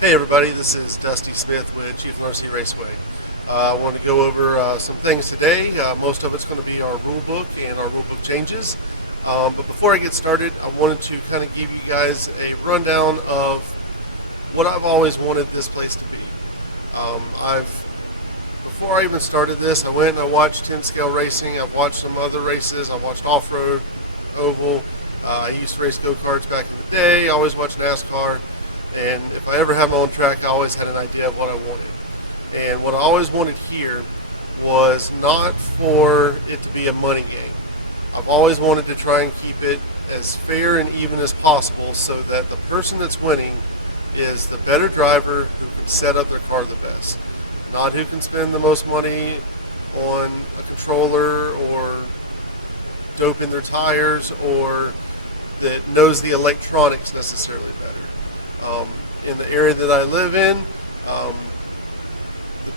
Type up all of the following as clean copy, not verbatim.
Hey everybody, this is Dusty Smith with Chiefland RC Raceway. I want to go over some things today. Most of it's going to be our rule book and our rule book changes. But before I get started, I wanted to kind of give you guys a rundown of what I've always wanted this place to be. Before I even started this, I went and I watched 10 scale racing. I've watched some other races. I watched off-road, oval. I used to race go-karts back in the day. I always watched NASCAR. And if I ever had my own track, I always had an idea of what I wanted. And what I always wanted here was not for it to be a money game. I've always wanted to try and keep it as fair and even as possible so that the person that's winning is the better driver who can set up their car the best. Not who can spend the most money on a controller or dope in their tires or that knows the electronics necessarily better. In the area that I live in, the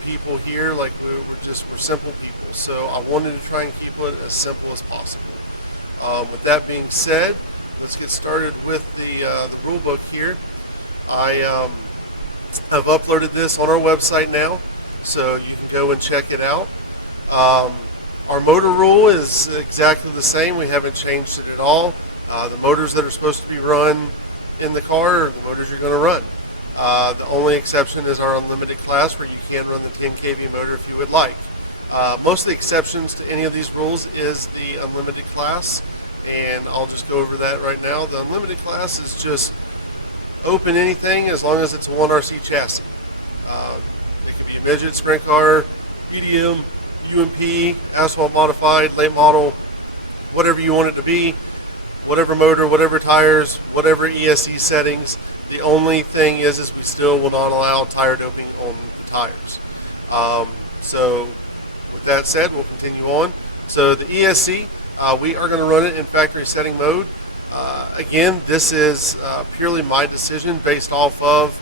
people here, like we're simple people. So I wanted to try and keep it as simple as possible. With that being said, let's get started with the rule book here. I've uploaded this on our website now, so you can go and check it out. Our motor rule is exactly the same. We haven't changed it at all. The motors that are supposed to be run in the car are the motors you're going to run. The only exception is our unlimited class where you can run the 10 kV motor if you would like. Most of the exceptions to any of these rules is the unlimited class, and I'll just go over that right now. The unlimited class is just open anything as long as it's a 1RC chassis. It can be a midget, sprint car, EDM, UMP, asphalt modified, late model, whatever you want it to be. Whatever motor, whatever tires, whatever ESC settings. The only thing is we still will not allow tire doping on the tires. So with that said, we'll continue on. So the ESC, we are going to run it in factory setting mode. Again, this is purely my decision based off of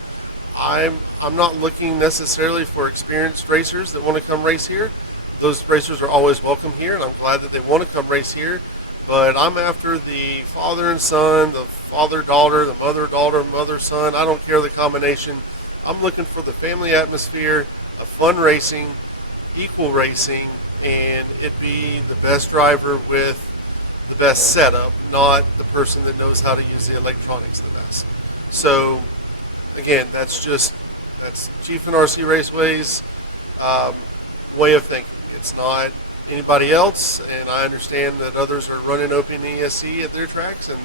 I'm not looking necessarily for experienced racers that want to come race here. Those racers are always welcome here, and I'm glad that they want to come race here. But I'm after the father and son, the father-daughter, the mother-daughter, mother-son. I don't care the combination. I'm looking for the family atmosphere of fun racing, equal racing, and it be the best driver with the best setup, not the person that knows how to use the electronics the best. So, again, that's Chiefland RC Raceway's way of thinking. It's not anybody else, and I understand that others are running open ESC at their tracks, and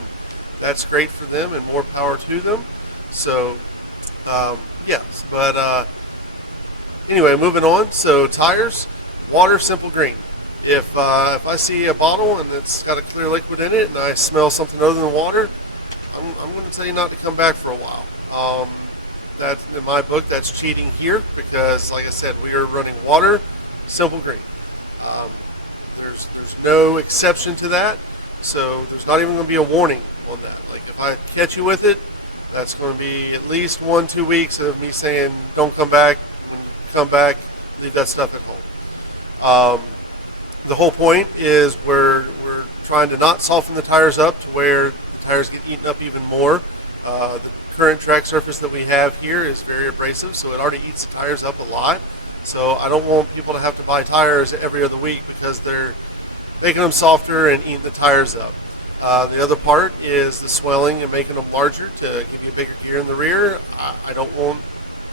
that's great for them and more power to them. So yes, but anyway, moving on. So tires, water, simple green. If I see a bottle and it's got a clear liquid in it and I smell something other than water, I'm going to tell you not to come back for a while. That's in my book, that's cheating here, because like I said, we are running water, simple green. There's no exception to that, so there's not even going to be a warning on that. Like if I catch you with it, that's going to be at least 1-2 weeks of me saying, don't come back. When you come back, leave that stuff at home. The whole point is we're trying to not soften the tires up to where the tires get eaten up even more. The current track surface that we have here is very abrasive, so it already eats the tires up a lot. So I don't want people to have to buy tires every other week because they're making them softer and eating the tires up. The other part is the swelling and making them larger to give you a bigger gear in the rear. I don't want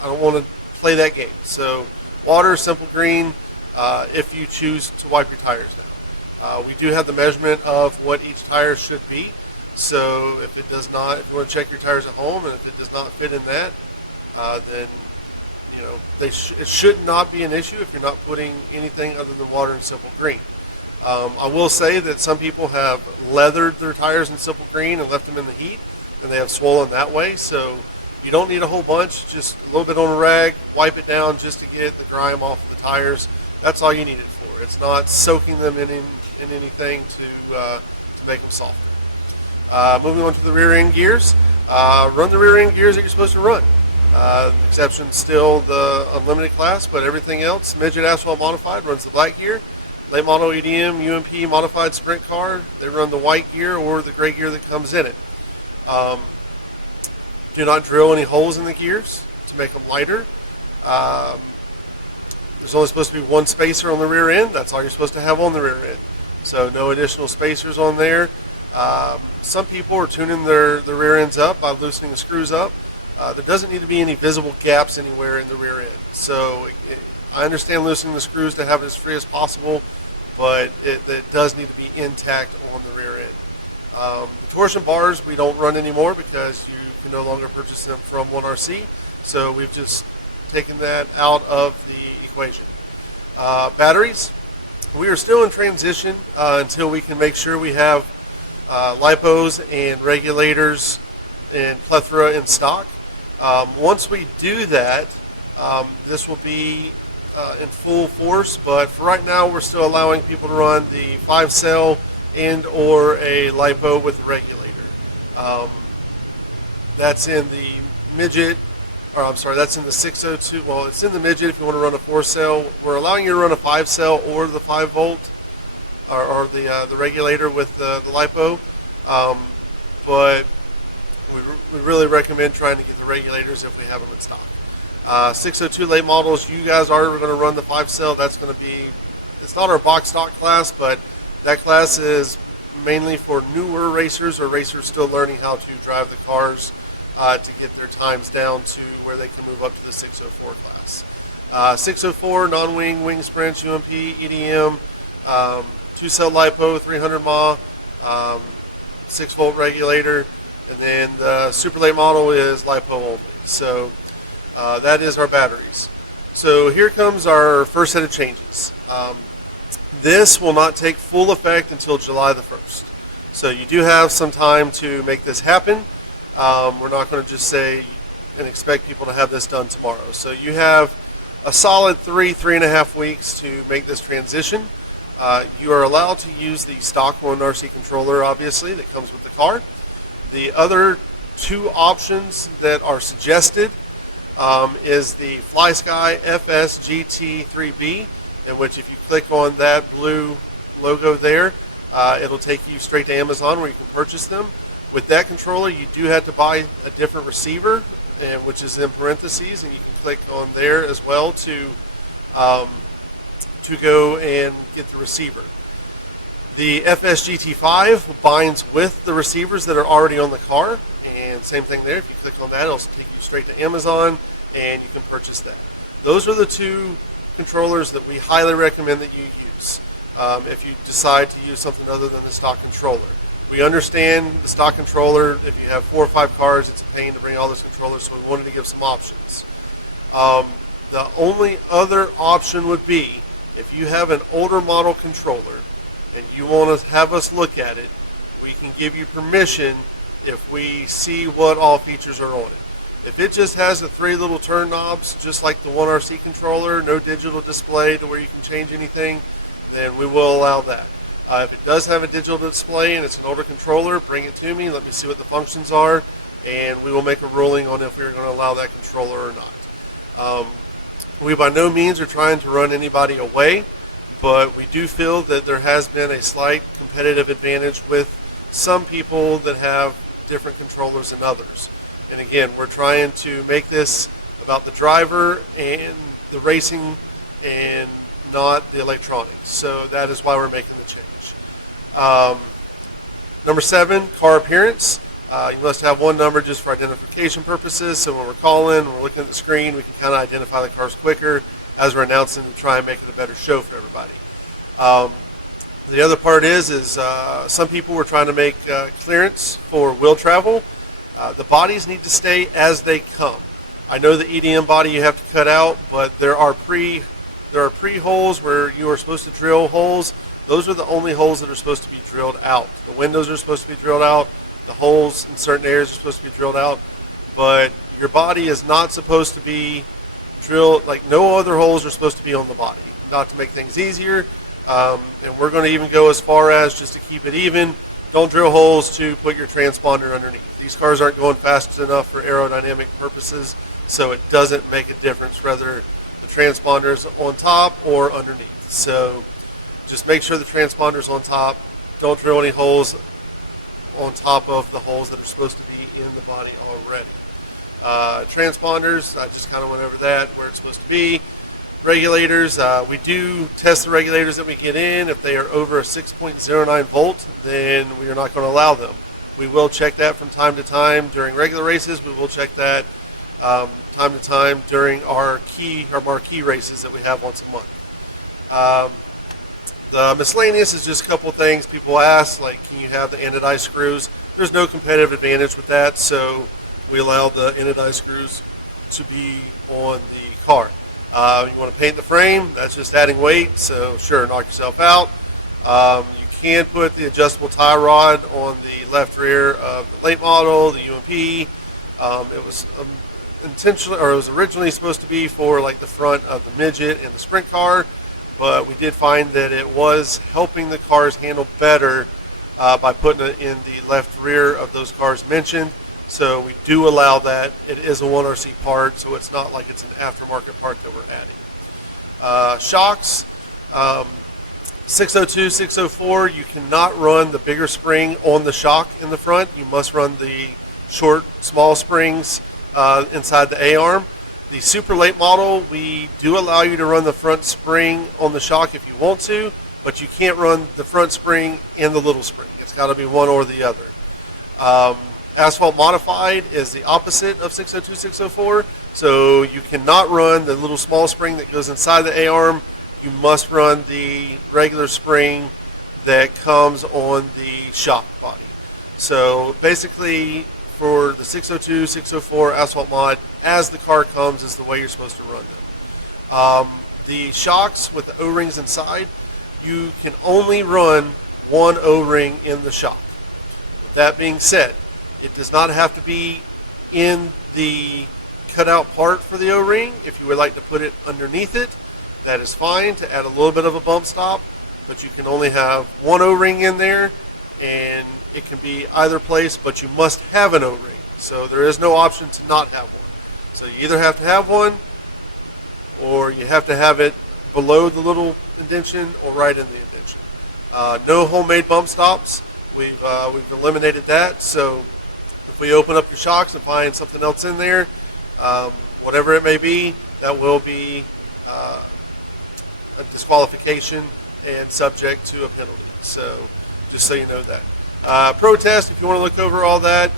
to play that game. So water, simple green, if you choose to wipe your tires down. We do have the measurement of what each tire should be. So if it does not, if you want to check your tires at home and if it does not fit in that, then it should not be an issue if you're not putting anything other than water in simple green. I will say that some people have leathered their tires in simple green and left them in the heat, and they have swollen that way. So you don't need a whole bunch, just a little bit on a rag, wipe it down just to get the grime off of the tires. That's all you need it for. It's not soaking them in anything to make them softer. Moving on to the rear end gears. Run the rear end gears that you're supposed to run. The exception still the unlimited class, but everything else, midget asphalt modified runs the black gear. Late model EDM, UMP modified sprint car, they run the white gear or the gray gear that comes in it. Do not drill any holes in the gears to make them lighter. There's only supposed to be one spacer on the rear end. That's all you're supposed to have on the rear end. So no additional spacers on there. Some people are tuning their rear ends up by loosening the screws up. There doesn't need to be any visible gaps anywhere in the rear end. So I understand loosening the screws to have it as free as possible, but it does need to be intact on the rear end. The torsion bars we don't run anymore because you can no longer purchase them from 1RC. So we've just taken that out of the equation. Batteries, we are still in transition until we can make sure we have lipos and regulators and plethora in stock. Once we do that, this will be in full force, but for right now we're still allowing people to run the 5-cell and or a lipo with a regulator. That's in the midget, or I'm sorry, that's in the 602. Well, it's in the midget if you want to run a 4-cell. We're allowing you to run a 5-cell or the 5-volt, or the regulator with the lipo, but we really recommend trying to get the regulators if we have them in stock. 602 late models, you guys are going to run the 5-cell. That's going to be, it's not our box stock class, but that class is mainly for newer racers or racers still learning how to drive the cars to get their times down to where they can move up to the 604 class. 604 non-wing, wing sprints, UMP, EDM, 2-cell lipo, 300 mAh, 6-volt regulator, and then the super late model is lipo only. So that is our batteries. So here comes our first set of changes. This will not take full effect until July the 1st. So you do have some time to make this happen. We're not going to just say and expect people to have this done tomorrow. So you have a solid 3.5 weeks to make this transition. You are allowed to use the stock 1RC controller, obviously, that comes with the car. The other two options that are suggested is the FlySky FS-GT3B, in which if you click on that blue logo there, it'll take you straight to Amazon where you can purchase them. With that controller, you do have to buy a different receiver, which is in parentheses, and you can click on there as well to go and get the receiver. The FSGT5 binds with the receivers that are already on the car, and same thing there. If you click on that, it'll take you straight to Amazon, and you can purchase that. Those are the two controllers that we highly recommend that you use if you decide to use something other than the stock controller. We understand the stock controller, if you have 4 or 5 cars, it's a pain to bring all those controllers, so we wanted to give some options. The only other option would be if you have an older model controller and you want to have us look at it, we can give you permission if we see what all features are on it. If it just has the 3 little turn knobs, just like the 1RC controller, no digital display to where you can change anything, then we will allow that. If it does have a digital display and it's an older controller, bring it to me, let me see what the functions are, and we will make a ruling on if we're going to allow that controller or not. We by no means are trying to run anybody away, but we do feel that there has been a slight competitive advantage with some people that have different controllers than others. And again, we're trying to make this about the driver and the racing and not the electronics. So that is why we're making the change. Number 7, car appearance. You must have one number just for identification purposes. So when we're calling, we're looking at the screen, we can kind of identify the cars quicker as we're announcing to try and make it a better show for everybody. The other part is some people were trying to make clearance for wheel travel. The bodies need to stay as they come. I know the EDM body you have to cut out, but there are pre-holes where you are supposed to drill holes. Those are the only holes that are supposed to be drilled out. The windows are supposed to be drilled out. The holes in certain areas are supposed to be drilled out. But your body is not supposed to be drilled, like no other holes are supposed to be on the body. Not to make things easier. And we're going to even go as far as, just to keep it even, don't drill holes to put your transponder underneath. These cars aren't going fast enough for aerodynamic purposes, so it doesn't make a difference whether the transponder is on top or underneath. So just make sure the transponder is on top. Don't drill any holes on top of the holes that are supposed to be in the body already. Transponders, I just kind of went over that, where it's supposed to be. Regulators, we do test the regulators that we get in. If they are over a 6.09 volt, then we are not going to allow them. We will check that from time to time during regular races. We will check that time to time during our marquee races that we have once a month. The miscellaneous is just a couple of things people ask, like, can you have the anodized screws? There's no competitive advantage with that, so we allow the anodized screws to be on the car. You want to paint the frame, that's just adding weight, so sure, knock yourself out. You can put the adjustable tie rod on the left rear of the late model, the UMP. It was intentionally, or it was originally supposed to be for like the front of the midget and the sprint car, but we did find that it was helping the cars handle better by putting it in the left rear of those cars mentioned. So we do allow that. It is a 1RC part, so it's not like it's an aftermarket part that we're adding. Shocks, 602, 604, you cannot run the bigger spring on the shock in the front. You must run the short, small springs inside the A-arm. The super late model, we do allow you to run the front spring on the shock if you want to, but you can't run the front spring and the little spring. It's got to be one or the other. Asphalt modified is the opposite of 602, 604. So you cannot run the little small spring that goes inside the A-arm. You must run the regular spring that comes on the shock body. So basically, for the 602, 604 asphalt mod, as the car comes is the way you're supposed to run them. The shocks with the O-rings inside, you can only run one O-ring in the shock. With that being said, it does not have to be in the cutout part for the O-ring. If you would like to put it underneath it, that is fine to add a little bit of a bump stop, but you can only have one O-ring in there, and it can be either place, but you must have an O-ring. So there is no option to not have one. So you either have to have one, or you have to have it below the little indentation or right in the indentation. No homemade bump stops. We've eliminated that. So if we open up your shocks and find something else in there, whatever it may be, that will be a disqualification and subject to a penalty. So just so you know that. Protest, if you want to look over all that,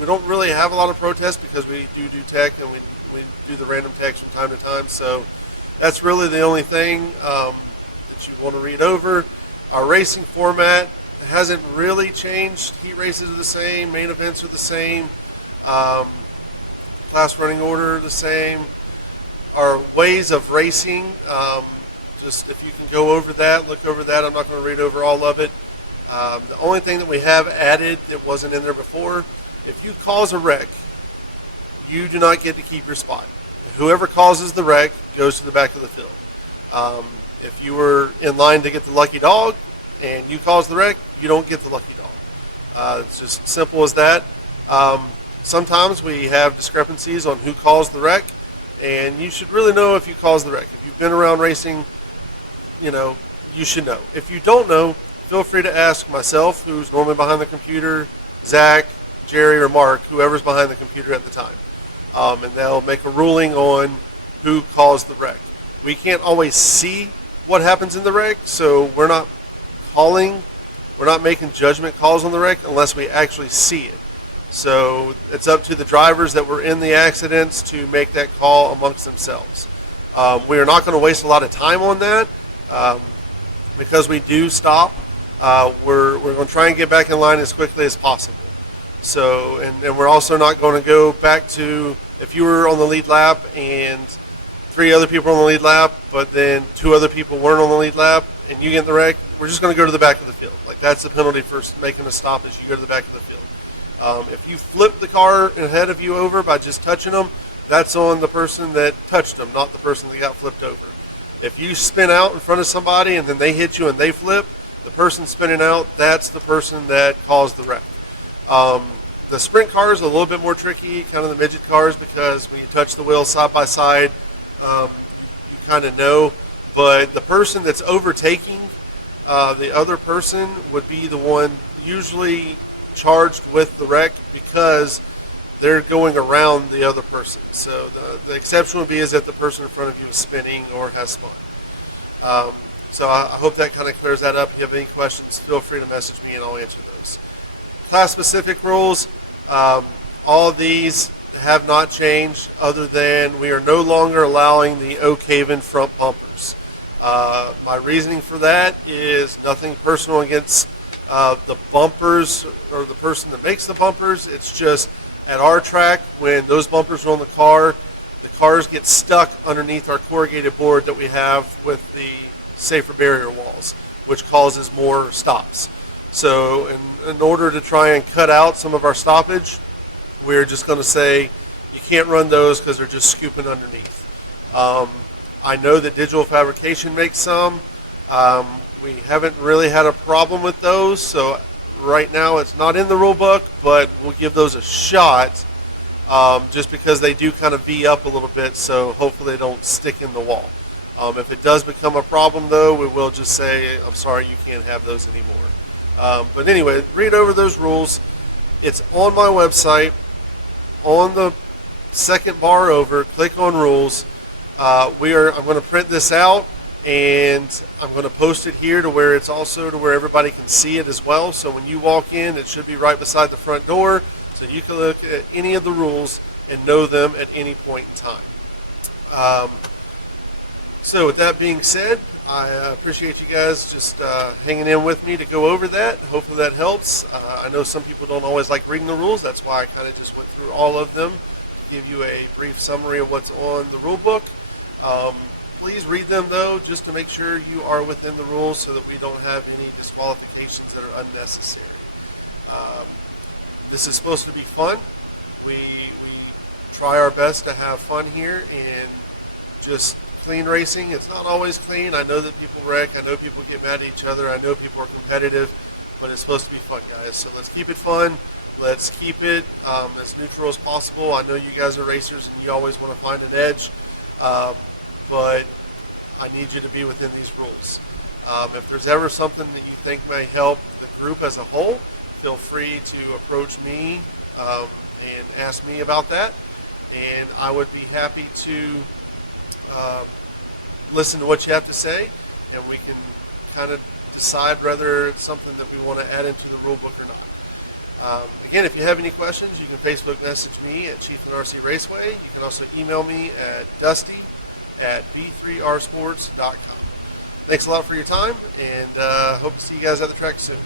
we don't really have a lot of protests because we do tech and we do the random techs from time to time. So that's really the only thing that you want to read over. Our racing format hasn't really changed. Heat races are the same. Main events are the same. Class running order are the same. Our ways of racing, just if you can go over that, look over that. I'm not going to read over all of it. The only thing that we have added that wasn't in there before, if you cause a wreck, you do not get to keep your spot. Whoever causes the wreck goes to the back of the field. If you were in line to get the lucky dog and you cause the wreck, you don't get the lucky dog. It's just simple as that. Sometimes we have discrepancies on who caused the wreck, and you should really know if you caused the wreck. If you've been around racing, you should know. If you don't know, feel free to ask myself, who's normally behind the computer, Zach, Jerry, or Mark, whoever's behind the computer at the time. And they'll make a ruling on who caused the wreck. We can't always see what happens in the wreck, so we're not making judgment calls on the wreck unless we actually see it. So it's up to the drivers that were in the accidents to make that call amongst themselves. We are not going to waste a lot of time on that because we do stop. We're going to try and get back in line as quickly as possible. So, and we're also not going to go back to, if you were on the lead lap and 3 other people on the lead lap, but then 2 other people weren't on the lead lap and you get in the wreck, we're just going to go to the back of the field. Like, that's the penalty for making a stop, is you go to the back of the field. If you flip the car ahead of you over by just touching them, that's on the person that touched them, not the person that got flipped over. If you spin out in front of somebody and then they hit you and they flip, the person spinning out, that's the person that caused the wreck. The sprint cars are a little bit more tricky, kind of the midget cars, because when you touch the wheels side by side, you kind of know. But the person that's overtaking the other person would be the one usually charged with the wreck, because they're going around the other person. So the exception would be is that the person in front of you is spinning or has spun. So I hope that kind of clears that up. If you have any questions, feel free to message me and I'll answer those. Class-specific rules, all of these have not changed other than we are no longer allowing the O-cave-in front bumpers. My reasoning for that is nothing personal against the bumpers or the person that makes the bumpers. It's just at our track, when those bumpers are on the cars get stuck underneath our corrugated board that we have with the safer barrier walls, which causes more stops. So in order to try and cut out some of our stoppage, we're just going to say you can't run those because they're just scooping underneath. I know that Digital Fabrication makes some. We haven't really had a problem with those, so right now it's not in the rule book, but we'll give those a shot just because they do kind of V up a little bit, so hopefully they don't stick in the wall. If it does become a problem, though, we will just say, I'm sorry, you can't have those anymore. But anyway, read over those rules. It's on my website. On the second bar over, click on rules. I'm going to print this out, and I'm going to post it here to where it's also to where everybody can see it as well. So when you walk in, it should be right beside the front door, so you can look at any of the rules and know them at any point in time. So with that being said, I appreciate you guys just hanging in with me to go over that. Hopefully that helps. I know some people don't always like reading the rules. That's why I kind of just went through all of them, give you a brief summary of what's on the rule book. Please read them, though, just to make sure you are within the rules so that we don't have any disqualifications that are unnecessary. This is supposed to be fun. We try our best to have fun here and just clean racing. It's not always clean. I know that people wreck. I know people get mad at each other. I know people are competitive, but it's supposed to be fun, guys. So let's keep it fun. Let's keep it as neutral as possible. I know you guys are racers and you always want to find an edge, but I need you to be within these rules. If there's ever something that you think may help the group as a whole, feel free to approach me and ask me about that, and I would be happy to listen to what you have to say, and we can kind of decide whether it's something that we want to add into the rule book or not. Again, if you have any questions, you can Facebook message me at Chiefland RC Raceway. You can also email me at dusty@b3rsports.com. Thanks a lot for your time, and hope to see you guys at the track soon.